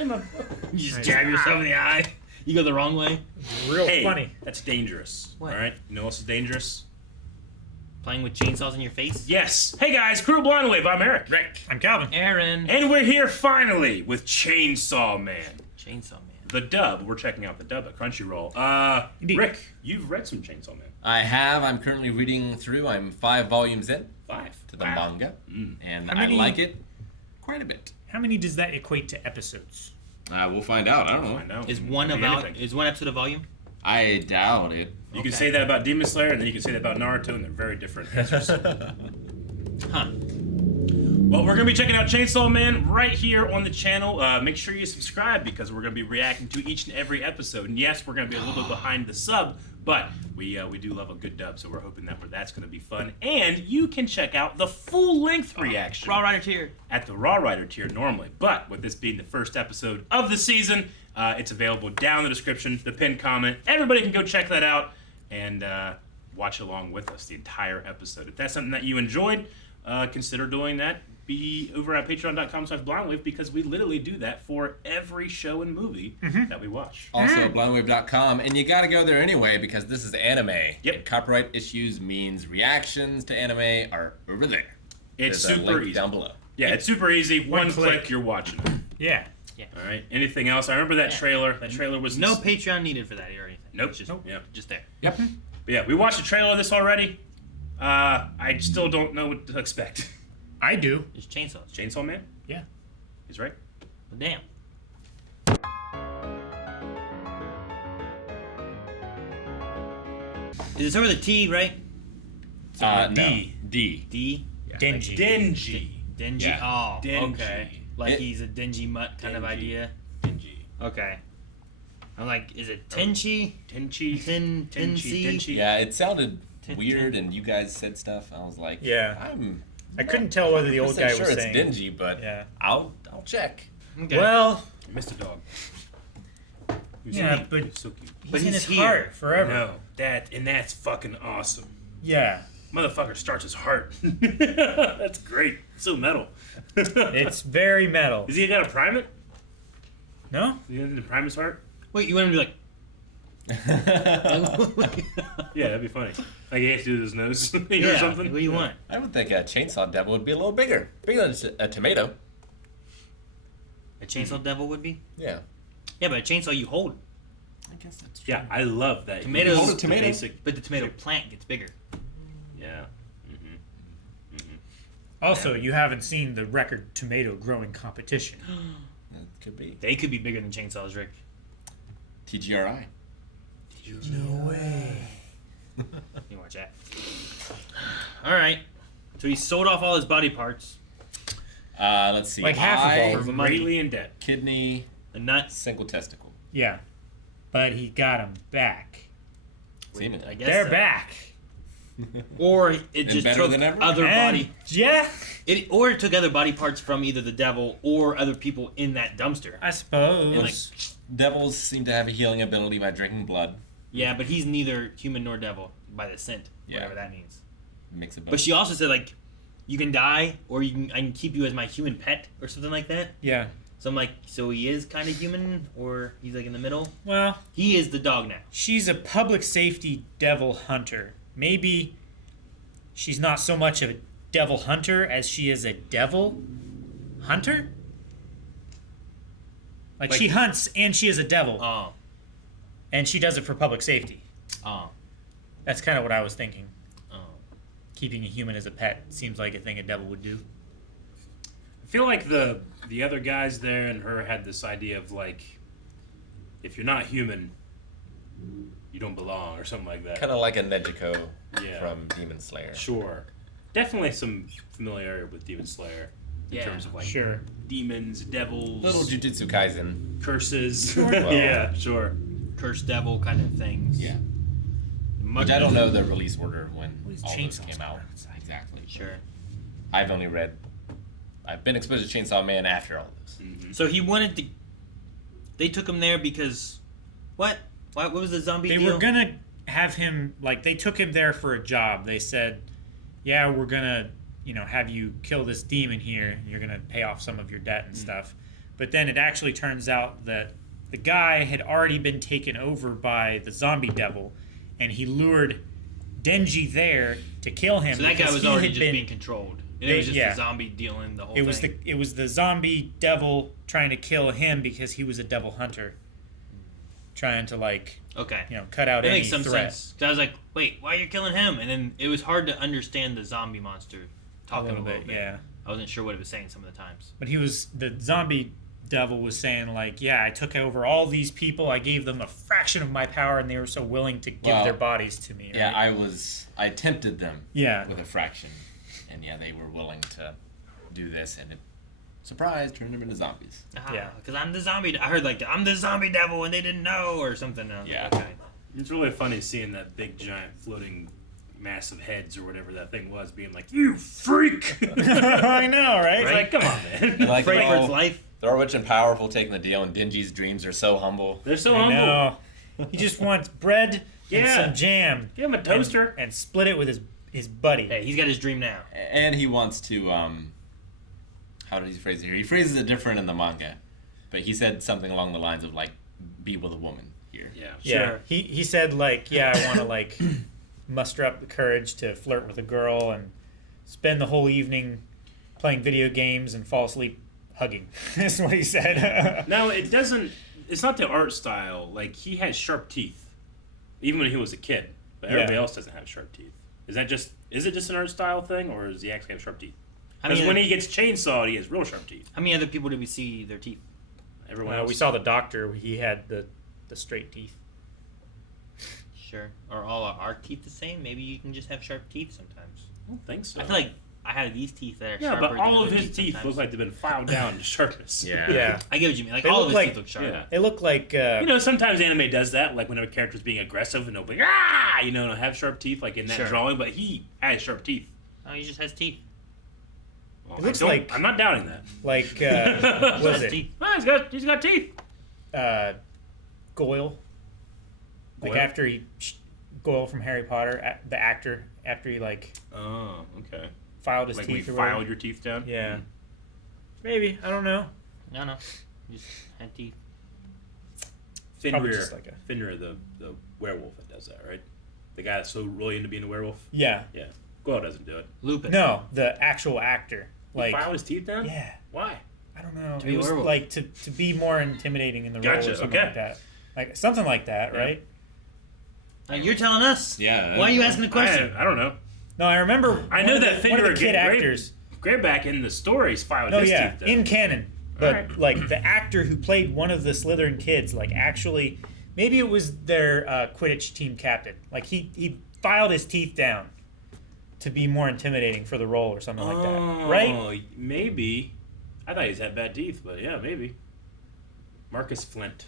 You just jab yourself in the eye. You go the wrong way. Real funny. That's dangerous. What? All right? You know what else is dangerous? Playing with chainsaws in your face? Yes. Hey guys, Crew Blind Wave. I'm Eric. Rick. I'm Calvin. Aaron. And we're here finally with Chainsaw Man. Chainsaw Man. The dub. We're checking out the dub at Crunchyroll. Indeed. Rick, you've read some Chainsaw Man. I have. I'm currently reading through. I'm 5 volumes in 5. to the manga, and How many- I like it quite a bit. How many does that equate to episodes? We'll find out. I don't know. I know. Is Could one be anything. episode a volume? I doubt it. You can Okay. say that about Demon Slayer, and then you can say that about Naruto, and they're very different answers. Huh. Well, we're going to be checking out Chainsaw Man right here on the channel. Make sure you subscribe because we're going to be reacting to each and every episode. And yes, we're going to be a little bit behind the sub, but we do love a good dub, so we're hoping that's going to be fun. And you can check out the full-length reaction Raw Rider tier. at the Raw Rider tier normally. But with this being the first episode of the season, it's available down in the description, the pinned comment. Everybody can go check that out and watch along with us the entire episode. If that's something that you enjoyed, consider doing that. Be over at patreon.com/blindwave because we literally do that for every show and movie that we watch. Also, blindwave.com, and you gotta go there anyway because this is anime. Yep. And copyright issues means reactions to anime are over there. It's There's a super link easy. down below. Yeah, it's super easy. One click, click. you're watching it. Yeah. All right. Anything else? I remember that trailer. That trailer was No Patreon needed for that or anything. Nope. It's just, Yeah. just there. Yep. But yeah, we watched the trailer of this already. I still don't know what to expect. I do. It's chainsaws. Chainsaw Man? Yeah. He's right. But damn. Is it start with a T, right? No. D. D. D? Denji. Denji. Denji. Yeah. Oh, Denji. okay. Like It- he's a dingy mutt kind of Denji. idea. Denji. Okay. I'm like, is it Tenchi? Tenchi. Tenchi? Tenchi. Yeah, it sounded Tin- weird, and you guys said stuff. I was like, Yeah. I'm I couldn't tell whether the old guy sure was it's saying. dingy, but Yeah. I'll check. Okay. Well, Mr. Dog. Who's yeah, in but He's so cute. he's But in he's his here. heart forever. No, that's fucking awesome. Yeah. Motherfucker starts his heart. That's great. So metal. It's very metal. Is he got a primate? No? Is he in the prime his heart? Wait, you want him to be like... Yeah, that'd be funny. Like he has to do with his nose or yeah, something. what do you want? I would think a chainsaw devil would be a little bigger than a tomato. A chainsaw devil would be? Yeah. Yeah, but a chainsaw you hold. I guess that's true. Yeah, I love that. Tomatoes- Hold a tomato. Basic, But the tomato plant gets bigger. yeah. Also, you haven't seen the record tomato growing competition. That could be. They could be bigger than chainsaws, Rick. TGRI. No way. You watch that. All right. So he sold off all his body parts. Let's see. Like half of Eye, all. For money. Greatly in debt. kidney, The nuts. single testicle. Yeah. But he got him back. Seemingly. I guess They're so. back. Or it And just better took than ever? other And, body. yeah, Or it took other body parts from either the devil or other people in that dumpster. I suppose. And like, Devils seem to have a healing ability by drinking blood. yeah, but he's neither human nor devil by the scent, Yeah. whatever that means. Mix of both. But she also said like, you can die, or I can keep you as my human pet, or something like that. Yeah. So I'm like, so he is kind of human, or he's like in the middle. Well, He is the dog now. she's a public safety devil hunter. Maybe she's not so much of a devil hunter as she is a devil hunter? Like she hunts and she is a devil. Oh, And she does it for public safety. oh, That's kind of what I was thinking. oh. Keeping a human as a pet seems like a thing a devil would do. I feel like the other guys there and her had this idea of like, if you're not human, you don't belong or something like that. kind of like a Nezuko Yeah. from Demon Slayer. Sure. Definitely some familiarity with Demon Slayer in Yeah, terms of like Sure. demons, devils, Little Jujutsu Kaisen. curses. Well, Yeah, sure. Cursed devil kind of things. Yeah. Much Which I don't know the release order when These all those chainsaws came out. are outside. Exactly. Sure. I've been exposed to Chainsaw Man after all this. So he wanted to. They took him there because, what? What was the zombie They deal? were gonna have him, like, they took him there for a job. They said, yeah, we're gonna, have you kill this demon here. You're gonna pay off some of your debt and stuff. But then it actually turns out that the guy had already been taken over by the zombie devil, and he lured Denji there to kill him. So that guy because was he already had just been, being controlled. And it was just yeah. the zombie dealing the whole it was thing. it was the zombie devil trying to kill him because he was a devil hunter, trying to Okay. cut out That any makes some threat. sense. 'Cause I was like, wait, why are you killing him? And then it was hard to understand the zombie monster talking a little bit. Yeah. I wasn't sure what it was saying some of the times. But the zombie devil was saying yeah, I took over all these people, I gave them a fraction of my power, and they were so willing to give their bodies to me. Right? Yeah, I tempted them Yeah. with a fraction. And yeah, they were willing to do this, and it, surprise, turned them into zombies. Yeah. Because I'm the zombie. I heard I'm the zombie devil, and they didn't know, or something. Yeah. Okay. It's really funny seeing that big, giant, floating mass of heads or whatever that thing was being like, you freak! I know, right? It's like, come on, man. Like, Afraid for oh, its life. they're rich and powerful taking the deal, and Denji's dreams are so humble. They're so I humble. know. He just wants bread and Yeah. some jam. Give him a toaster. And split it with his buddy. Hey, he's got his dream now. And he wants to, how did he phrase it here? He phrases it different in the manga. But he said something along the lines of, be with a woman here. Yeah. Yeah. Sure. He said I want to muster up the courage to flirt with a girl and spend the whole evening playing video games and fall asleep hugging. That's what he said. No, it's not the art style. He has sharp teeth, even when he was a kid. But everybody else doesn't have sharp teeth. Is it just an art style thing, or does he actually have sharp teeth? Because when he gets chainsawed, he has real sharp teeth. How many other people did we see their teeth? Everyone else. We saw the doctor. He had the straight teeth. Sure. Are all our teeth the same? Maybe you can just have sharp teeth sometimes. I don't think so. I feel like I have these teeth that are yeah, sharper but than all of other his teeth sometimes. look like they've been filed down to sharpness. Yeah. I get what you mean. They All look of his like- teeth look sharp. Yeah. They look like Sometimes anime does that, when a character's being aggressive and they'll be and they'll have sharp teeth, in that Sure. drawing. But he has sharp teeth. Oh, he just has teeth. Well, It looks I'm not doubting that. what was it? Teeth. He's got teeth. Goyle. Goyle? After Goyle from Harry Potter, the actor, after he Oh, okay. filed his Like when you teeth or whatever. filed your teeth down. Yeah. Maybe, I don't know. No. He just had teeth. Probably Fenrir, just Fenrir, the werewolf that does that, right? The guy that's so really into being a werewolf. Yeah. Yeah. Goyle doesn't do it. Lupin. No, the actual actor. He filed his teeth down. Yeah. Why? I don't know. To be It was a werewolf. to be more intimidating in the role Gotcha, or something okay. like that. Something like that, Yeah. right? You're telling us. Yeah. Why are you asking the question? I don't know. No, I remember. I one know of that the, one of Fenrir the kid actors. Greyback in the stories filed No, his yeah, teeth down. in canon. But Alright. the actor who played one of the Slytherin kids, actually, maybe it was their Quidditch team captain. He filed his teeth down to be more intimidating for the role or something like that, right? Oh, maybe. I thought he's had bad teeth, but yeah, maybe. Marcus Flint.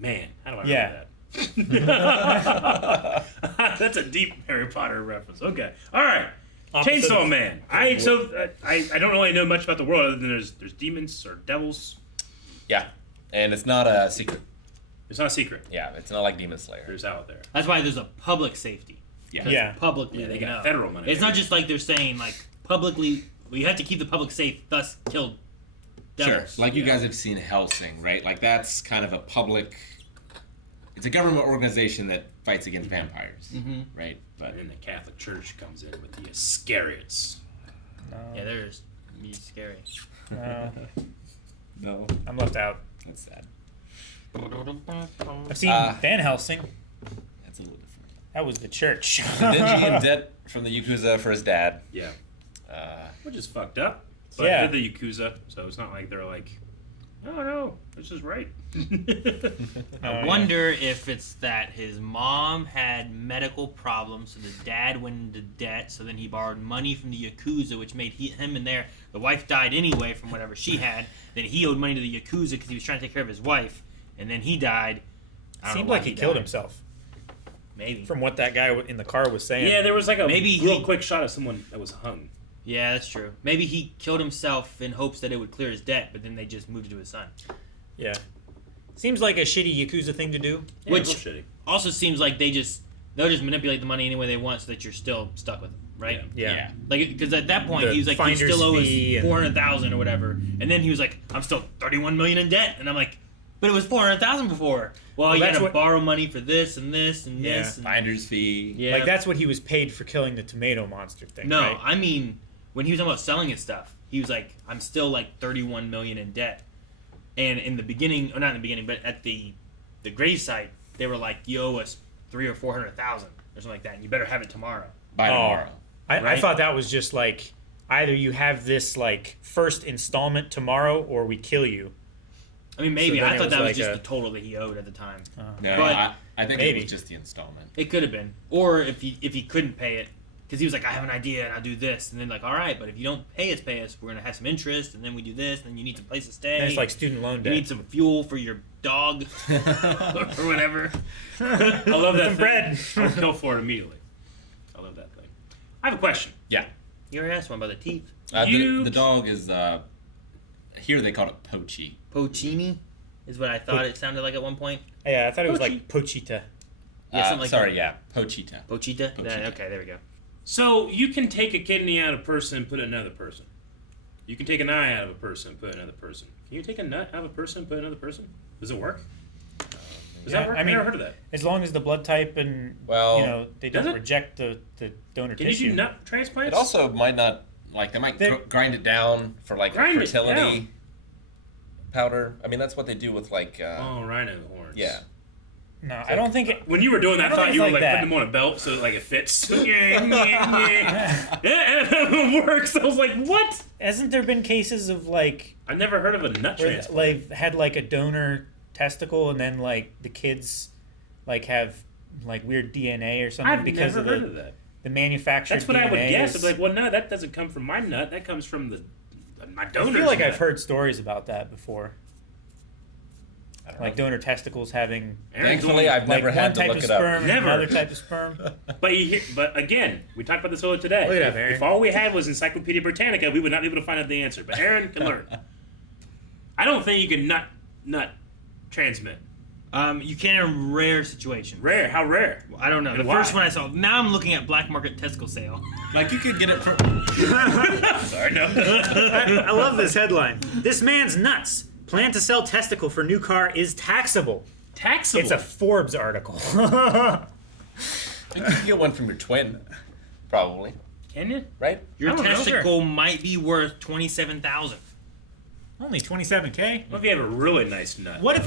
Man, how do I remember that? That's a deep Harry Potter reference. Okay, all right. Opposite Chainsaw of- Man. I don't really know much about the world other than there's demons or devils. Yeah. And it's not a secret. It's not a secret. Yeah, it's not like Demon Slayer. There's out there. That's why there's a public safety. Yeah. Yeah. Publicly, Yeah, they they got know. federal money. It's not just they're saying publicly. We have to keep the public safe. Thus, kill devils. Sure. You guys have seen Helsing, right? That's kind of a public. It's a government organization that fights against vampires, right? But And then the Catholic Church comes in with the Iscariots. Yeah, they're scary. No, no, I'm left out. that's sad. I've seen Van Helsing. That's a little different. That was the church. Denji in debt from the Yakuza for his dad. Yeah. Which is fucked up. But Yeah. they're the Yakuza, so it's not like they're like, oh no, this is right. I wonder if it's that his mom had medical problems, so the dad went into debt, so then he borrowed money from the Yakuza, which made him in there. The wife died anyway from whatever she had. Then he owed money to the Yakuza because he was trying to take care of his wife, and then he died. I don't Seemed know why like he killed died. himself. Maybe. From what that guy in the car was saying. Yeah, there was like a Maybe real he- quick shot of someone that was hung. Yeah, that's true. Maybe he killed himself in hopes that it would clear his debt, but then they just moved it to his son. Yeah. Seems like a shitty Yakuza thing to do. Yeah, Which- real shitty. Also seems like they just they'll just manipulate the money any way they want so that you're still stuck with them, right? Yeah. Like, because at that point, The he was like, you finder's still owe us fee and- 400,000 or whatever. And then he was like, I'm still 31 million in debt. And I'm like, but it was 400,000 before. Well, you that's had to what- borrow money for this and this and Yeah. this. And, Finder's fee. yeah. Like that's what he was paid for killing the tomato monster thing. No, right? I mean, when he was talking about selling his stuff, he was like, I'm still like 31 million in debt. And in the beginning, or not in the beginning, but at the grave site, they were like, you owe us 300,000 or 400,000 or something like that. And you better have it tomorrow. By tomorrow. I Right? thought that was just like either you have this like first installment tomorrow or we kill you. I mean, maybe. So then I it thought was that was like just a- the total that he owed at the time. No, But I think maybe. it was just the installment. It could have been. Or if he couldn't pay it, because he was like, I have an idea and I'll do this. And then like, all right, but if you don't pay us, we're going to have some interest. And then we do this. And then you need some place to stay. And it's like student loan you debt. need some fuel for your dog or whatever. I love that Some thing. bread. I'll kill for it immediately. I love that thing. I have a question. Yeah. You already asked one about the teeth. You- The dog is, here they call it Pochi. Pochini is what I thought it sounded like at one point. Yeah, I thought it was like pochita. Yeah, something like sorry, that. yeah. Pochita. Pochita? Pochita. Yeah, okay, there we go. So you can take a kidney out of a person and put it in another person. You can take an eye out of a person and put it in another person. Can you take a nut out of a person and put it in another person? Does it work? Does Yeah, that work? I I've mean- never heard of that. As long as the blood type and Well, they does don't it? reject the donor Can tissue. you do nut transplants? It also might not, like, they might They- grind it down for, like, Grind it fertility down. powder. I mean, that's what they do with, like, Oh, rhino horns. yeah. No, I don't think it. When you were doing that, I I don't thought think you were it's like like putting them on a belt so like it fits. Yeah, it works. I was like, what? Hasn't there been cases of like I never heard of a nut where transplant. like had like a donor testicle and then like the kids like have like weird DNA or something I've because never of heard of that. the manufactured That's what DNA I would guess. is- I'd be like, well, no, that doesn't come from my nut. That comes from my I donor's feel like nut. I've heard stories about that before. I don't Like know. donor testicles having Aaron's Thankfully, doing- I've like never one had to type look of it up. sperm and Never. another type of sperm. But again, we talked about this earlier today. Look it up, if, Aaron. if all we had was Encyclopedia Britannica, we would not be able to find out the answer. But Aaron can learn. I don't think you can nut transmit. You can in a rare situation. Rare? How rare? I don't know. And The why? first one I saw. Now I'm looking at black market testicle sale. Like, you could get it from... Sorry, no. I love this headline. This man's nuts. Plan to sell testicle for new car is taxable. Taxable. It's a Forbes article. You could get one from your twin, probably. Can you? Right? Your I don't know. testicle might be worth 27,000. Only 27K. What if you have a really nice nut? What if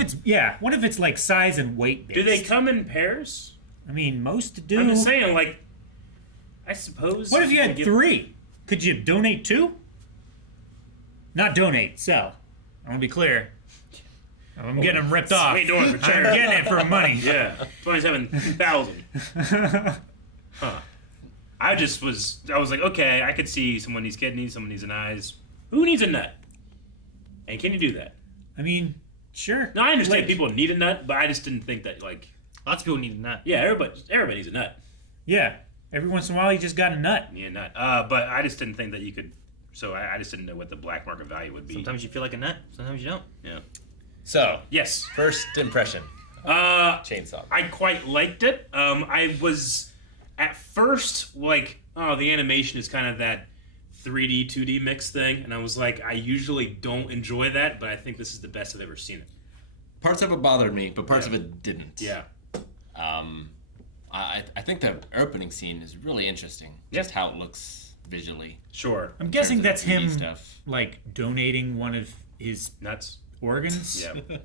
it's like size and weight based? Do they come in pairs? I mean, most do. I'm just saying, like, I suppose. What if you had give- 3? Could you donate 2? Not donate, sell. I want to be clear. I'm getting them ripped off. We ain't doing it for I'm charity. getting it for money. Yeah, 27,000. Huh. I was like, okay, I could see someone needs kidneys, someone needs an eyes. Who needs a nut? And can you do that? I mean, sure. No, I understand Like, people need a nut, but I just didn't think that, like, Lots of people need a nut. yeah, everybody needs a nut. Yeah. Every once in a while, you just got a nut. Need a nut. But I just didn't think that you could. So I just didn't know what the black market value would be. Sometimes you feel like a nut. Sometimes you don't. Yeah. So, Yes. first impression. Chainsaw. I quite liked it. I was at first like, oh, the animation is kind of that 3D, 2D mix thing, and I was like, I usually don't enjoy that, but I think this is the best I've ever seen it. Parts of it bothered me, but parts Yeah. of it didn't. Yeah. I think the opening scene is really interesting. Just how it looks visually. Sure. I'm guessing In terms that's of the 3D him, stuff. like, donating one of his Nuts. organs. Yeah.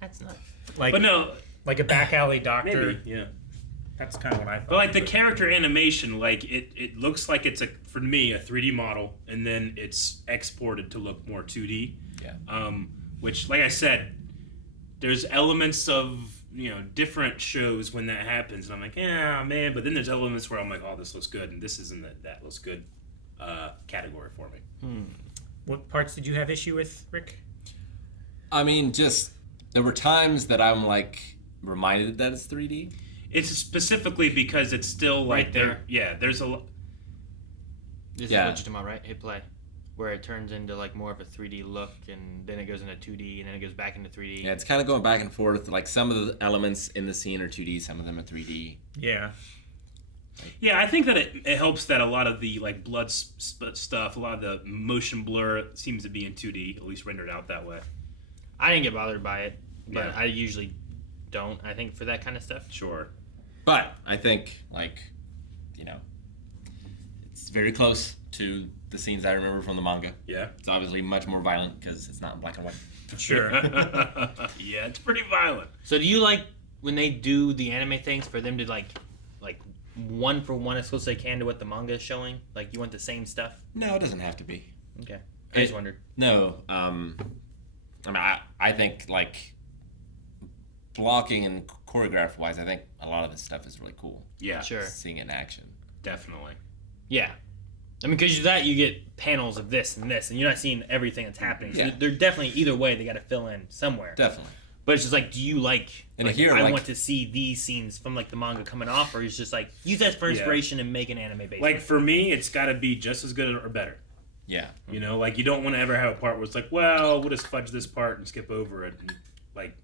That's nuts. Like, But no, like a back alley doctor. maybe. Yeah. That's kind of what I thought. But like the character animation, like it looks like it's for me a 3D model, and then it's exported to look more 2D. Yeah. Which, like I said, there's elements of different shows when that happens, and I'm like, yeah, man. But then there's elements where I'm like, oh, this looks good, and this isn't that looks good category for me. What parts did you have issue with, Rick? I mean, just there were times that I'm like reminded that it's 3D. It's specifically because it's still like Right there. Yeah, there's a. This Yeah. is what you're talking about, right? Hit play. where it turns into like more of a 3D look, and then it goes into 2D, and then it goes back into 3D. Yeah, it's kind of going back and forth. Like some of the elements in the scene are 2D, some of them are 3D. Yeah. Yeah, I think that it helps that a lot of the like blood stuff, a lot of the motion blur seems to be in 2D, at least rendered out that way. I didn't get bothered by it, but Yeah. I usually don't. I think for that kind of stuff. Sure. But I think, like, you know, it's very close to the scenes I remember from the manga. Yeah. It's obviously much more violent because it's not in black and white. Sure. Yeah, it's pretty violent. So do you like when they do the anime things for them to like one for one as close as they can to what the manga is showing? Like you want the same stuff? No, it doesn't have to be. Okay. I just wondered. No, I mean, I think, like, blocking and choreograph wise, I think a lot of this stuff is really cool. Yeah. Sure. Seeing it in action. Definitely. Yeah. I mean, because that you get panels of this and this, and you're not seeing everything that's happening. So Yeah. they're definitely, either way, they got to fill in somewhere. Definitely. But it's just like, do you like, And like here, I like- want to see these scenes from like the manga coming off, or it's just like, use that for inspiration and make an anime based. Like for me, it's got to be just as good or better. Yeah. You know, like you don't want to ever have a part where it's like, well, we'll just fudge this part and skip over it. And like,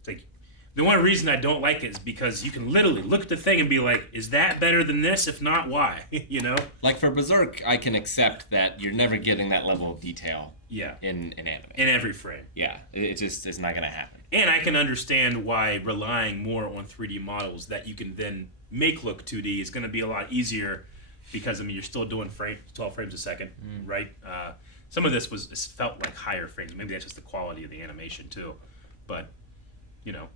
it's like the one reason I don't like it is because you can literally look at the thing and be like, is that better than this? If not, why? You know? Like for Berserk, I can accept that you're never getting that level of detail Yeah. in anime. In every frame. Yeah, it just is not going to happen. And I can understand why relying more on 3D models that you can then make look 2D is going to be a lot easier because, I mean, you're still doing 12 frames a second, right? Some of this felt like higher frames. Maybe that's just the quality of the animation, too. But, you know,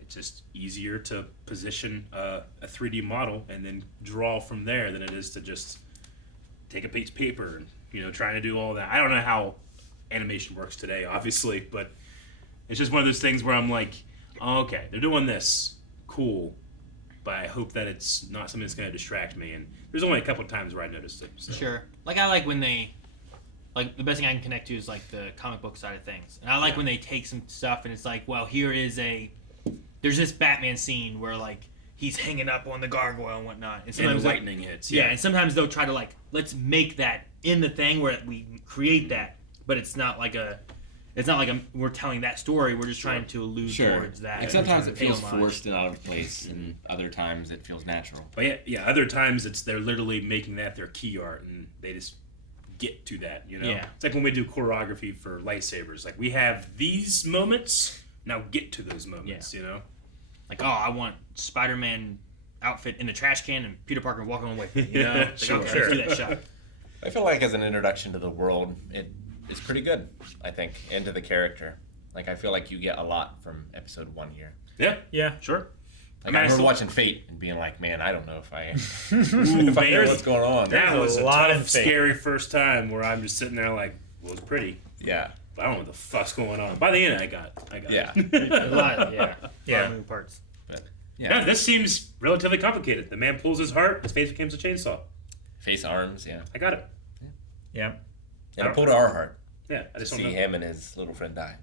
it's just easier to position a 3D model and then draw from there than it is to just take a piece of paper and, you know, trying to do all that. I don't know how animation works today, obviously, but it's just one of those things where I'm like, oh, okay, they're doing this, cool, but I hope that it's not something that's going to distract me. And there's only a couple of times where I noticed it. So. Sure. Like I like when they, like the best thing I can connect to is like the comic book side of things, and I like when they take some stuff and it's like, well, there's this Batman scene where like he's hanging up on the gargoyle and whatnot, and And sometimes the lightning hits. yeah, and sometimes they'll try to like, let's make that in the thing where we create that, but it's not like we're telling that story. We're just trying to allude towards that. Like sometimes and it feels homage. forced and out of place, and other times it feels natural. But yeah, other times they're literally making that their key art and they just get to that, you know? Yeah. It's like when we do choreography for lightsabers. Like we have these moments, now get to those moments, you know? Like, oh, I want Spider-Man outfit in the trash can and Peter Parker walking away. You know, Yeah, it's like, okay, let's do that shot. I feel like as an introduction to the world, it is pretty good, I think, into the character. Like, I feel like you get a lot from episode 1 here. Yeah, Yeah. sure. Like, I remember watching Fate and being like, man, I don't know if I Ooh, if I know there's- what's going on. That There's was a a lot tough, in Fate. scary first time where I'm just sitting there like, well, it's pretty. Yeah. But I don't know what the fuck's going on. By the end, I got Yeah. it. A lot, yeah. A lot Yeah. of moving parts. But, Yeah, this seems relatively complicated. The man pulls his heart, his face becomes a chainsaw. face, arms, yeah. I got it. Yeah. And it pulled our heart Yeah, I to just don't see know. him and his little friend die.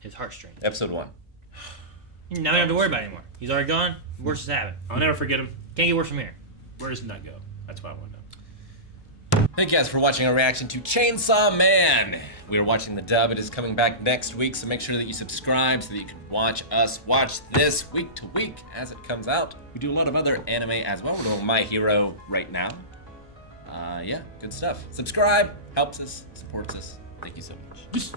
His heartstrings. Episode 1. Now you don't have to worry about it anymore. He's already gone. Worst is habit. I'll never forget him. Can't get worse from here. Where does Nut go? That's what I want to know. Thank you guys for watching our reaction to Chainsaw Man. We are watching the dub. It is coming back next week, so make sure that you subscribe so that you can watch us watch this week to week as it comes out. We do a lot of other anime as well. We're doing My Hero right now. Yeah, good stuff. Subscribe, helps us, supports us. Thank you so much. Just